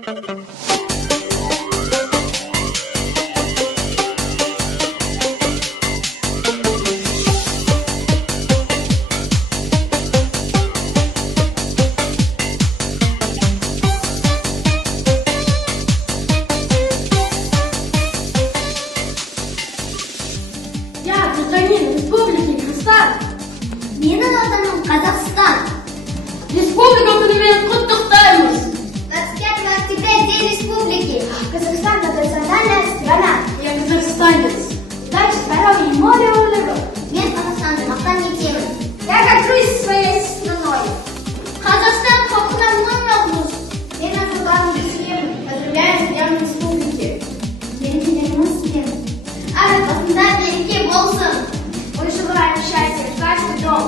Я гражданин Республики Кыргызстан. Менің отаным Қазақстан. Республика күнімен құттықтаймыз. 25 октября День Республики. Казахстан – это национальная страна. Я казахстанец. Удачи, здоровья и море улыбок. Мен Қазақстанды мақтан етемін. Я горжусь своей страной. Қазақстан халқына мың-мың. Мен Назарбаевны сүйемін. Поздравляю с Днем Республики. Мерекелеріңіз сізбен. Әр отбасында береке болсын. Мы желаем счастья в каждый дом.